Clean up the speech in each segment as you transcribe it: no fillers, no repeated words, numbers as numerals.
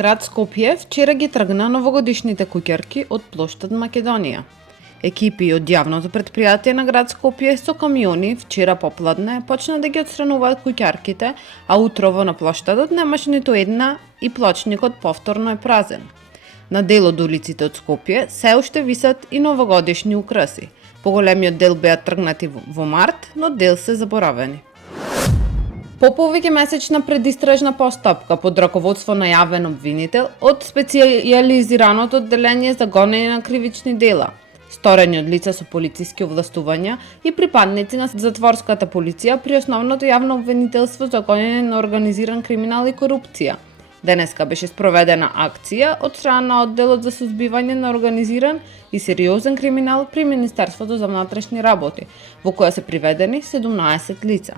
Град Скопје вчера ги тргна новогодишните куќарки од плоштад Македонија. Екипи од јавното претпријатие на град Скопје со камиони вчера попладне почна да ги отстрануваат куќарките, а утрово на плоштадот немаше ниту една и плочникот повторно е празен. На дел од улиците од Скопје се уште висат и новогодишни украси. Поголемиот дел беа тргнати во март, но дел се заборавени. По повеќе месечна предистражна постапка под раководство на јавен обвинител од специјализираното одделение за гонење на кривични дела, сторени од лица со полициски овластувања и припадници на затворската полиција при основното јавно обвинителство за гонење на организиран криминал и корупција. Денеска беше спроведена акција од страна на одделот за сузбивање на организиран и сериозен криминал при Министерството за внатрешни работи, во која се приведени 17 лица.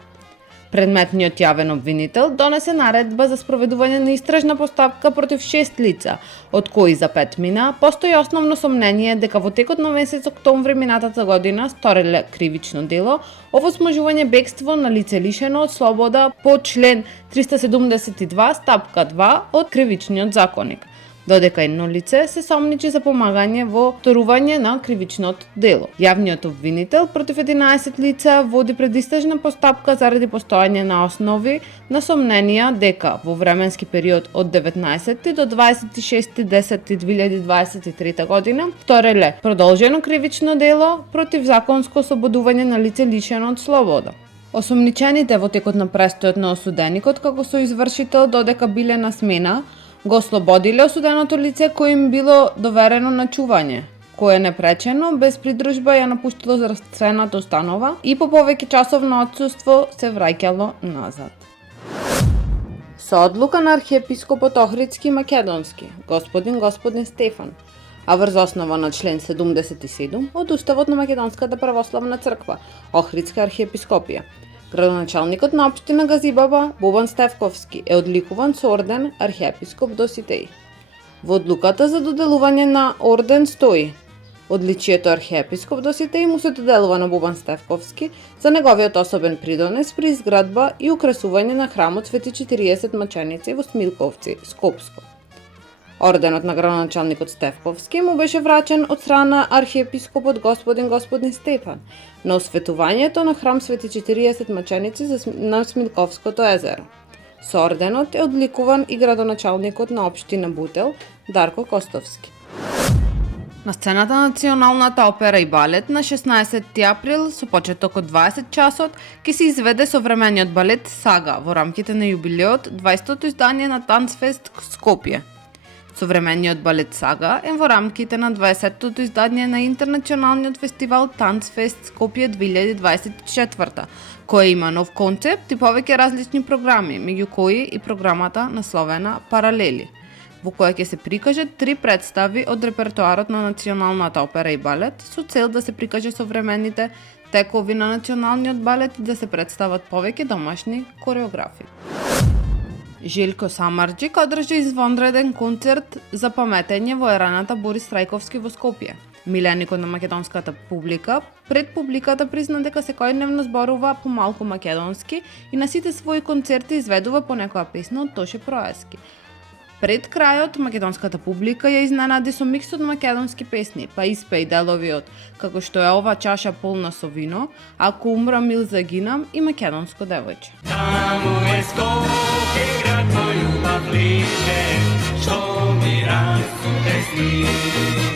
Предметниот јавен обвинител донесе наредба за спроведување на истражна постапка против 6 лица, од кои за 5 мина постои основно сомнение дека во текот на месец октомври минатата година сториле кривично дело овозможување бегство на лице лишено од слобода по член 372 стапка 2 од Кривичниот законник, додека едно лице се сомничи за помагање во сторување на кривичното дело. Јавниот обвинител против 11 лица води предистажна постапка заради постојање на основи на сомненија дека во временски период од 19 до 26.10.2023 година стореле продолжено кривично дело против законско ослободување на лице лишено од слобода. Осомничените во текот на престојот на осуденикот како соизвршител додека биле на смена го ослободиле осуденото лице кое им било доверено на чување, кое непречено, без придружба ја напуштило здравствената установа и по повеќе часовно отсуство се враќало назад. Со одлука на архиепископот Охридски и Македонски, господин Стефан, а врз основа на член 77 од Уставот на Македонската православна црква, Охридска архиепископија, градоначалникот на општина Газибаба, Бобан Стефковски, е одликуван со орден архиепископ Доситеј. Во одлуката за доделување на орден стои: одличието архиепископ Доситеј му се доделува на Бобан Стефковски за неговиот особен придонес при изградба и украсување на храмот Свети 40 маченици во Смилковци, Скопско. Орденот на градоначалникот Стефковски му беше врачен од страна на архиепископот господин Стефан на осветувањето на храм Свети 40 маченици на Смилковското езеро. Со орденот е одликуван и градоначалникот на општина Бутел Дарко Костовски. На сцената на Националната опера и балет на 16 април со почеток од 20 часот ќе се изведе современиот балет Сага во рамките на јубилеот 20-то издание на Танцфест Скопје. Современиот балет Сага е во рамките на 20-тото издание на Интернационалниот фестивал Танцфест Скопје 2024, кој има нов концепт и повеќе различни програми, меѓу кои и програмата насловена Паралели, во која ќе се прикажат 3 представи од репертоарот на Националната опера и балет со цел да се прикаже современите текови на националниот балет и да се представат повеќе домашни кореографии. Желко Самарџик одржа извонреден концерт за паметење во ераната Борис Трајковски во Скопје. Миленикот на македонската публика пред публиката призна дека секојдневно зборува помалку македонски и на сите своји концерти изведува по некоја песна од Тоше Проески. Пред крајот, македонската публика ја изненади со микс од македонски песни, па испеи делови од како што е ова чаша полна со вино, ако умрам или загинам и македонско девојче. Таму е Скопје, град мој љубав лише, што ми расу тесни.